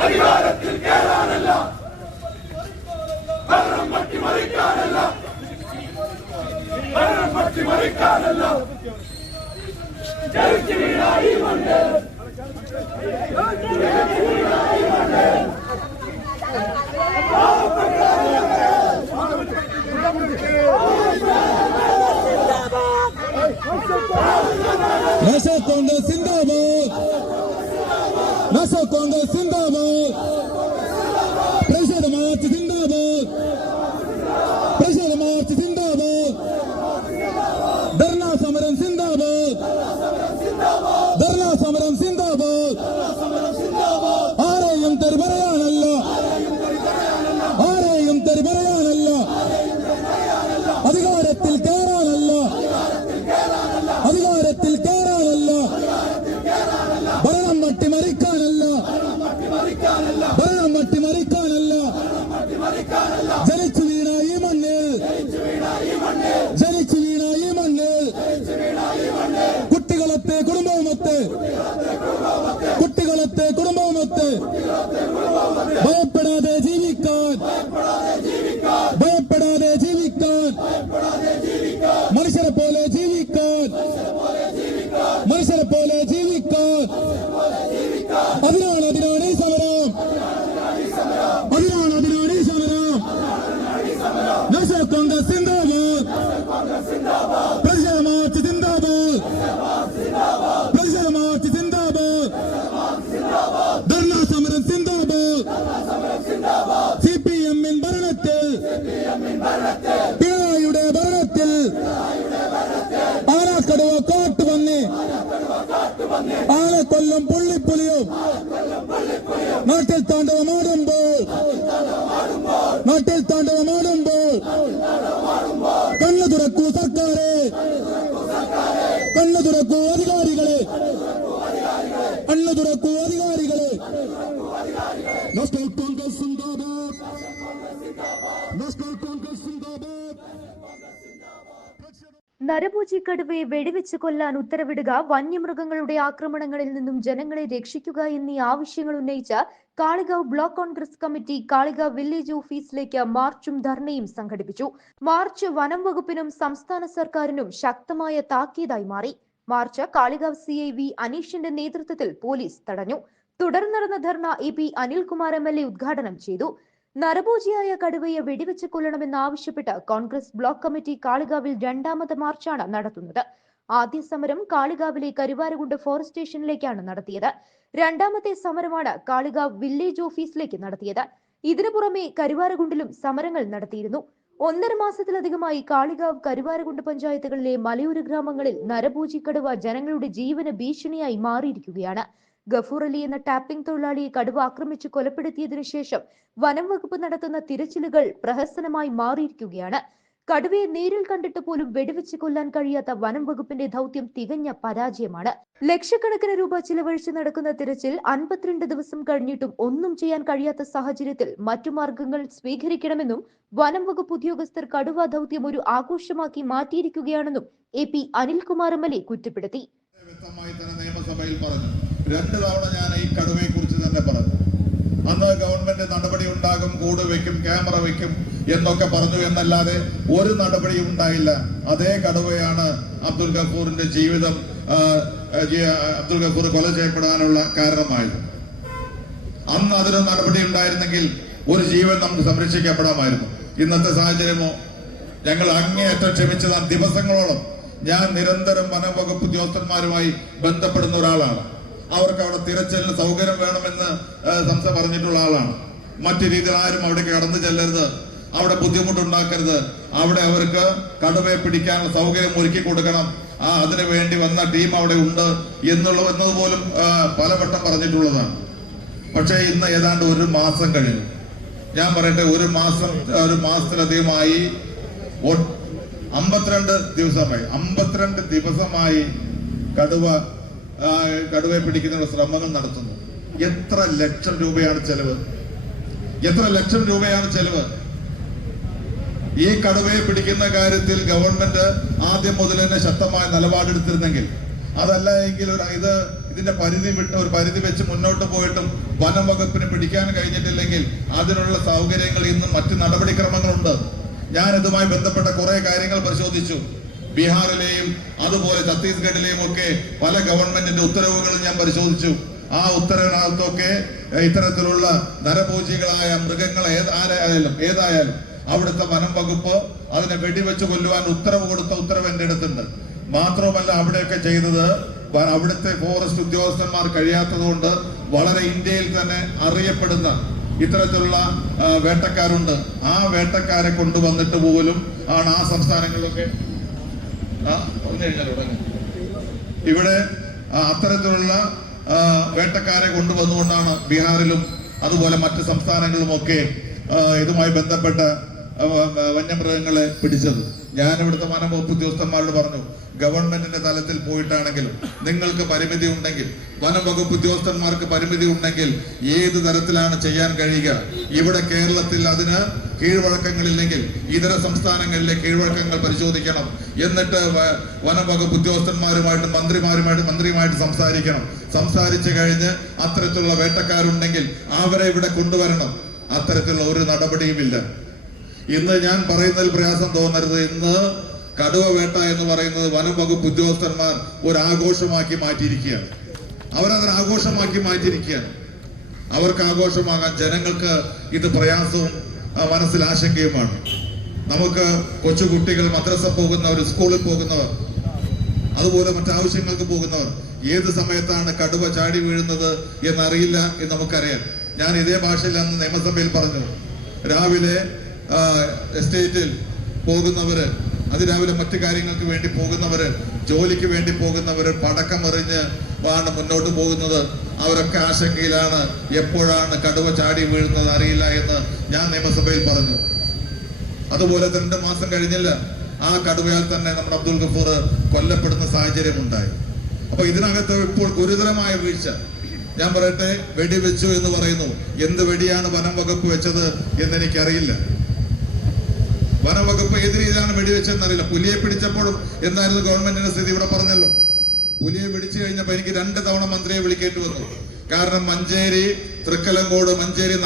അധികാരത്തിൽ കേറാനല്ല, ഭരണം മട്ടിമറിക്കാനല്ല, ഭരണം മട്ടിമറിക്കാനല്ല. ജയിച്ചു വീണ ഈ മണ്ണ്, ജയിച്ചു വീണ ഈ മണ്ണ്. National Congress Zindabad! National Congress Zindabad! President March Zindabad! President March Zindabad! Dharna Samaram Zindabad! Dharna Samaram Zindabad! ആരെയും തെരുപറയാനല്ല, ആരെയും തെരുപറയാനല്ല, അധികാരത്തിൽ കയറാനല്ല, അധികാരത്തിൽ കയറാനല്ല, ഭരണം മട്ടിമറിക്കാനല്ല, ഭരണം മട്ടിമറിക്കാനല്ല. ജനിച്ചു വീണ ഈ മണ്ണിൽ, ജനിച്ചു വീണ ഈ മണ്ണിൽ കുട്ടികളത്തെ കുടുംബവുമൊത്ത്, കുട്ടികളത്തെ കുടുംബവുമൊത്ത് ഭയപ്പെടാതെ ജീവിക്കാൻ, ഭയപ്പെടാതെ ജീവിക്കാൻ, മനുഷ്യരെ പോലെ ജീവിക്കാൻ, മനുഷ്യരെ പോലെ ജീവിക്കാൻ. അതിനാണ് ഈ സമരം, അതിനാണ് ഈ സമരം. നാഷണൽ കോൺഗ്രസ് സിന്ദാബാദ്, പ്രതിഷേധ മാർച്ച് സിന്ദാബാദ്, പ്രതിഷേധ മാർച്ച് സിന്ദാബാദ്, ധർണാ സമരം സിന്ദാബാദ്. CPM-ൻ ഭരണത്തിൽ, പിണറായിയുടെ ഭരണത്തിൽ ആനക്കടുവ കാട്ടുപന്നി, ആനക്കൊല്ലം പുള്ളിപ്പുലിയും നാട്ടിൽ താണ്ഡവമാടുമ്പോൾ, നാട്ടിൽ താണ്ഡവമാടുമ്പോൾ കണ്ണു തുറക്കൂ സർക്കാരെ, കണ്ണു തുറക്കൂ അധികാരികളെ, കണ്ണു തുറക്കൂ അധികാരികളെ. നാഷണൽ കോൺഗ്രസ് സിന്ദാബാദ്, നാഷണൽ കോൺഗ്രസ് സിന്ദാബാദ്. നരഭോജി കടുവയെ വെടിവെച്ച് കൊല്ലാൻ ഉത്തരവിടുക, വന്യമൃഗങ്ങളുടെ ആക്രമണങ്ങളിൽ നിന്നും ജനങ്ങളെ രക്ഷിക്കുക എന്നീ ആവശ്യങ്ങൾ ഉന്നയിച്ച Kalikavu block Congress committee Kalikavu village ഓഫീസിലേക്ക് മാർച്ചും ധർണയും സംഘടിപ്പിച്ചു. മാർച്ച് വനം വകുപ്പിനും സംസ്ഥാന സർക്കാരിനും ശക്തമായ താക്കീതായി മാറി. മാർച്ച് കാളികാവ് CI V അനീഷിന്റെ നേതൃത്വത്തിൽ പോലീസ് തടഞ്ഞു. തുടർന്ന് നടന്ന ധർണ EP അനിൽകുമാർ MLA ഉദ്ഘാടനം ചെയ്തു. നരഭോജിയായ കടുവയെ വെടിവെച്ച് കൊല്ലണമെന്നാവശ്യപ്പെട്ട് കോൺഗ്രസ് ബ്ലോക്ക് കമ്മിറ്റി കാളികാവിൽ രണ്ടാമത്തെ മാർച്ചാണ് നടത്തുന്നത്. ആദ്യ സമരം കാളികാവിലെ കരുവാരകുണ്ട് ഫോറസ്റ്റ് സ്റ്റേഷനിലേക്കാണ് നടത്തിയത്. രണ്ടാമത്തെ സമരമാണ് കാളികാവ് വില്ലേജ് ഓഫീസിലേക്ക് നടത്തിയത്. ഇതിനു പുറമെ കരുവാരകുണ്ടിലും സമരങ്ങൾ നടത്തിയിരുന്നു. 1.5 മാസത്തിലധികമായി കാളികാവ് കരുവാരകുണ്ട് പഞ്ചായത്തുകളിലെ മലയോര ഗ്രാമങ്ങളിൽ നരഭോജി കടുവ ജനങ്ങളുടെ ജീവന് ഭീഷണിയായി മാറിയിരിക്കുകയാണ്. ഗഫൂർ അലി എന്ന ടാപ്പിംഗ് തൊഴിലാളിയെ കടുവ ആക്രമിച്ച് കൊലപ്പെടുത്തിയതിനു ശേഷം വനം വകുപ്പ് നടത്തുന്ന തിരച്ചിലുകൾ പ്രഹസനമായി മാറിയിരിക്കുകയാണ്. കടുവയെ നേരിൽ കണ്ടിട്ട് പോലും വെടിവെച്ച് കൊല്ലാൻ കഴിയാത്ത വനം വകുപ്പിന്റെ ദൗത്യം തികഞ്ഞ പരാജയമാണ്. ലക്ഷക്കണക്കിന് രൂപ ചിലവഴിച്ച് നടക്കുന്ന തിരച്ചിൽ 52 ദിവസം കഴിഞ്ഞിട്ടും ഒന്നും ചെയ്യാൻ കഴിയാത്ത സാഹചര്യത്തിൽ മറ്റു മാർഗങ്ങൾ സ്വീകരിക്കണമെന്നും വനം വകുപ്പ് ഉദ്യോഗസ്ഥർ കടുവ ദൗത്യം ഒരു ആഘോഷമാക്കി മാറ്റിയിരിക്കുകയാണെന്നും EP അനിൽകുമാർ MLA കുറ്റപ്പെടുത്തി. നിയമസഭയിൽ പറഞ്ഞു, 2 തവണ ഞാൻ ഈ കടുവയെ കുറിച്ച് തന്നെ പറഞ്ഞു. അന്ന് ഗവൺമെന്റ് നടപടി ഉണ്ടാകും, കൂട് വെക്കും, ക്യാമറ വെക്കും എന്നൊക്കെ പറഞ്ഞു എന്നല്ലാതെ ഒരു നടപടിയും ഉണ്ടായില്ല. അതേ കടുവയാണ് അബ്ദുൽ ഗഫൂറിന്റെ ജീവിതം, അബ്ദുൽ ഗഫൂർ കൊല ചെയ്യപ്പെടാനുള്ള കാരണമായത്. അന്ന് അതിന് നടപടി ഉണ്ടായിരുന്നെങ്കിൽ ഒരു ജീവൻ നമുക്ക് സംരക്ഷിക്കപ്പെടാമായിരുന്നു. ഇന്നത്തെ സാഹചര്യമോ? ഞങ്ങൾ അങ്ങേയറ്റം ക്ഷമിച്ചതാണ്. ദിവസങ്ങളോളം ഞാൻ നിരന്തരം വനം വകുപ്പ് ഉദ്യോഗസ്ഥന്മാരുമായി ബന്ധപ്പെടുന്ന ഒരാളാണ്. അവർക്ക് അവിടെ തിരച്ചിലിന് സൗകര്യം വേണമെന്ന് സംസ്ഥ പറഞ്ഞിട്ടുള്ള ആളാണ്. മറ്റു രീതിയിൽ ആരും അവിടേക്ക് കടന്നു ചെല്ലരുത്, അവിടെ ബുദ്ധിമുട്ടുണ്ടാക്കരുത്, അവിടെ അവർക്ക് കടുവയെ പിടിക്കാനുള്ള സൗകര്യം ഒരുക്കി കൊടുക്കണം, അതിനു വേണ്ടി വന്ന ടീം അവിടെ ഉണ്ട് എന്നതുപോലും പലവട്ടം പറഞ്ഞിട്ടുള്ളതാണ്. പക്ഷേ ഇന്ന് ഏതാണ്ട് 1 മാസം കഴിഞ്ഞു. ഞാൻ പറയട്ടെ, 1 മാസത്തിലധികമായി 52 ദിവസമായി കടുവയെ പിടിക്കുന്ന ശ്രമങ്ങൾ നടത്തുന്നു. എത്ര ലക്ഷം രൂപയാണ് ചെലവ്? എത്ര ലക്ഷം രൂപയാണ് ചെലവ്? ഈ കടുവയെ പിടിക്കുന്ന കാര്യത്തിൽ ഗവൺമെന്റ് ആദ്യം മുതൽ തന്നെ ശക്തമായ നിലപാടെടുത്തിരുന്നെങ്കിൽ അതല്ല എങ്കിൽ ഇതിന്റെ പരിധി വെച്ച് മുന്നോട്ട് പോയിട്ടും വനം വകുപ്പിന് പിടിക്കാൻ കഴിഞ്ഞിട്ടില്ലെങ്കിൽ അതിനുള്ള സൗകര്യങ്ങൾ ഇന്നും മറ്റ് നടപടിക്രമങ്ങളുണ്ട്. ഞാൻ ഇതുമായി ബന്ധപ്പെട്ട കുറെ കാര്യങ്ങൾ പരിശോധിച്ചു. ബീഹാറിലെയും അതുപോലെ ഛത്തീസ്ഗഡിലെയും ഒക്കെ പല ഗവൺമെന്റിന്റെ ഉത്തരവുകളും ഞാൻ പരിശോധിച്ചു. ആ ഉത്തരവിനകത്തൊക്കെ ഇത്തരത്തിലുള്ള നരഭോജികളായ മൃഗങ്ങൾ ഏതായാലും അവിടുത്തെ വനം വകുപ്പ് അതിനെ വെടിവെച്ച് കൊല്ലുവാൻ ഉത്തരവ് എന്റെ അടുത്തുണ്ട്. മാത്രമല്ല അവിടെയൊക്കെ ചെയ്തത് അവിടുത്തെ ഫോറസ്റ്റ് ഉദ്യോഗസ്ഥന്മാർ കഴിയാത്തത് കൊണ്ട് വളരെ ഇന്ത്യയിൽ തന്നെ അറിയപ്പെടുന്ന ഇത്തരത്തിലുള്ള വേട്ടക്കാരുണ്ട്. ആ വേട്ടക്കാരെ കൊണ്ടുവന്നിട്ട് പോലും ആണ് ആ സംസ്ഥാനങ്ങളിലൊക്കെ ഇവിടെ അത്തരത്തിലുള്ള വേട്ടക്കാരെ കൊണ്ടുവന്നുകൊണ്ടാണ് ബീഹാറിലും അതുപോലെ മറ്റ് സംസ്ഥാനങ്ങളിലുമൊക്കെ ഇതുമായി ബന്ധപ്പെട്ട വന്യമൃഗങ്ങളെ പിടിച്ചത്. ഞാൻ ഇവിടുത്തെ വനം വകുപ്പ് ഉദ്യോഗസ്ഥന്മാരോട് പറഞ്ഞു, ഗവൺമെന്റിന്റെ തലത്തിൽ പോയിട്ടാണെങ്കിലും നിങ്ങൾക്ക് പരിമിതി ഉണ്ടെങ്കിൽ, വനം വകുപ്പ് ഉദ്യോഗസ്ഥന്മാർക്ക് പരിമിതി ഉണ്ടെങ്കിൽ ഏത് തരത്തിലാണ് ചെയ്യാൻ കഴിയുക? ഇവിടെ കേരളത്തിൽ അതിന് കീഴ്വഴക്കങ്ങളില്ലെങ്കിൽ ഇതര സംസ്ഥാനങ്ങളിലെ കീഴ്വഴക്കങ്ങൾ പരിശോധിക്കണം. എന്നിട്ട് വനം വകുപ്പ് ഉദ്യോഗസ്ഥന്മാരുമായിട്ട് മന്ത്രിയുമായിട്ട് സംസാരിക്കണം. സംസാരിച്ചു കഴിഞ്ഞ് അത്തരത്തിലുള്ള വേട്ടക്കാരുണ്ടെങ്കിൽ അവരെ ഇവിടെ കൊണ്ടുവരണം. അത്തരത്തിലുള്ള ഒരു നടപടിയുമില്ല. ഇന്ന് ഞാൻ പറയുന്നതിൽ പ്രയാസം തോന്നരുത്. ഇന്ന് കടുവ വേട്ട എന്ന് പറയുന്നത് വനം വകുപ്പ് ഉദ്യോഗസ്ഥന്മാർ ഒരു ആഘോഷമാക്കി മാറ്റിയിരിക്കുകയാണ്. അവരതൊരു ആഘോഷമാക്കി മാറ്റിയിരിക്കുകയാണ്. അവർക്ക് ആഘോഷമാകാൻ ജനങ്ങൾക്ക് ഇത് പ്രയാസവും മനസ്സിൽ ആശങ്കയുമാണ്. നമുക്ക് കൊച്ചുകുട്ടികൾ മദ്രസ പോകുന്നവർ, സ്കൂളിൽ പോകുന്നവർ, അതുപോലെ മറ്റാവശ്യങ്ങൾക്ക് പോകുന്നവർ ഏത് സമയത്താണ് കടുവ ചാടി വീഴുന്നത് എന്നറിയില്ല എന്ന് നമുക്കറിയാം. ഞാൻ ഇതേ ഭാഷയിൽ അന്ന് നിയമസഭയിൽ പറഞ്ഞു, രാവിലെ എസ്റ്റേറ്റിൽ പോകുന്നവര്, അതിരാവിലെ മറ്റു കാര്യങ്ങൾക്ക് വേണ്ടി പോകുന്നവര്, ജോലിക്ക് വേണ്ടി പോകുന്നവര് പടക്കമെറിഞ്ഞ് ആണ് മുന്നോട്ട് പോകുന്നത്. അവരൊക്കെ ആശങ്കയിലാണ്, എപ്പോഴാണ് കടുവ ചാടി വീഴുന്നത് അറിയില്ല എന്ന് ഞാൻ നിയമസഭയിൽ പറഞ്ഞു. അതുപോലെ 2 മാസം കഴിഞ്ഞില്ല, ആ കടുവയാൽ തന്നെ നമ്മുടെ അബ്ദുൽ ഗഫൂർ കൊല്ലപ്പെടുന്ന സാഹചര്യം ഉണ്ടായി. അപ്പൊ ഇതിനകത്ത് ഇപ്പോൾ ഗുരുതരമായ വീഴ്ച. ഞാൻ പറയട്ടെ, വെടിവെച്ചു എന്ന് പറയുന്നു. എന്ത് വെടിയാണ് വനം വകുപ്പ് വെച്ചത് എന്നെനിക്കറിയില്ല. വനം വകുപ്പ് ഏത് രീതിയിലാണ് വെടിവെച്ചതെന്നറിയില്ല. പുലിയെ പിടിച്ചപ്പോഴും എന്തായിരുന്നു ഗവൺമെന്റിന്റെ സ്ഥിതി ഇവിടെ പറഞ്ഞല്ലോ. പുലിയെ പിടിച്ചു കഴിഞ്ഞപ്പോൾ എനിക്ക് 2 തവണ മന്ത്രിയെ വിളിക്കേണ്ടി വന്നു. കാരണം മഞ്ചേരി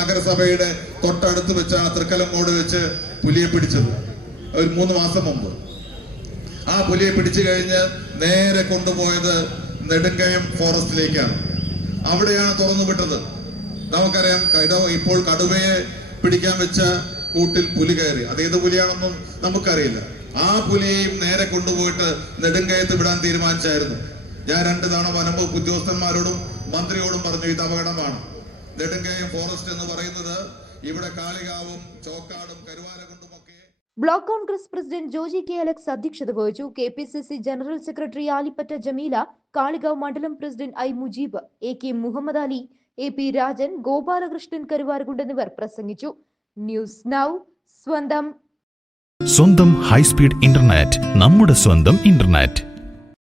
നഗരസഭയുടെ തൊട്ടടുത്ത് വെച്ചാണ് തൃക്കലങ്കോട് വെച്ച് പുലിയെ പിടിച്ചത്, ഒരു 3 മാസം മുമ്പ്. ആ പുലിയെ പിടിച്ചു കഴിഞ്ഞ് നേരെ കൊണ്ടുപോയത് നെടുങ്കയം ഫോറസ്റ്റിലേക്കാണ്. അവിടെയാണ് തുറന്നു വിട്ടത്. നമുക്കറിയാം, ഇപ്പോൾ കടുവയെ പിടിക്കാൻ വെച്ച കൂട്ടിൽ പുലി കയറി. അതേത് പുലിയാണെന്നും നമുക്കറിയില്ല. ആ പുലിയെയും നേരെ കൊണ്ടുപോയിട്ട് നെടുങ്കയത്ത് വിടാൻ തീരുമാനിച്ചായിരുന്നു. ഞാൻ 2 തവണ വനം വകുപ്പ് ഉദ്യോഗസ്ഥന്മാരോടും മന്ത്രിയോടും പറഞ്ഞു, ഇത് അപകടമാണ്. നെടുങ്കയം ഫോറസ്റ്റ് എന്ന് പറയുന്നത് ഇവിടെ കാളികാവും ചോക്കാടും കരുവാരകുണ്ടുമൊക്കെ. Block Congress president Joji K Alex അധ്യക്ഷത വഹിച്ചു. KPCC general secretary Alippatta Jameela, Kalikavu മണ്ഡലം president I Mujeeb, AK Muhammad Ali, AP Rajan, Gopalakrishnan Karuvarakundu എന്നിവർ പ്രസംഗിച്ചു. ന്യൂസ് നൗ സ്വന്തം ഹൈസ്പീഡ് ഇന്റർനെറ്റ്, നമ്മുടെ സ്വന്തം ഇന്റർനെറ്റ്.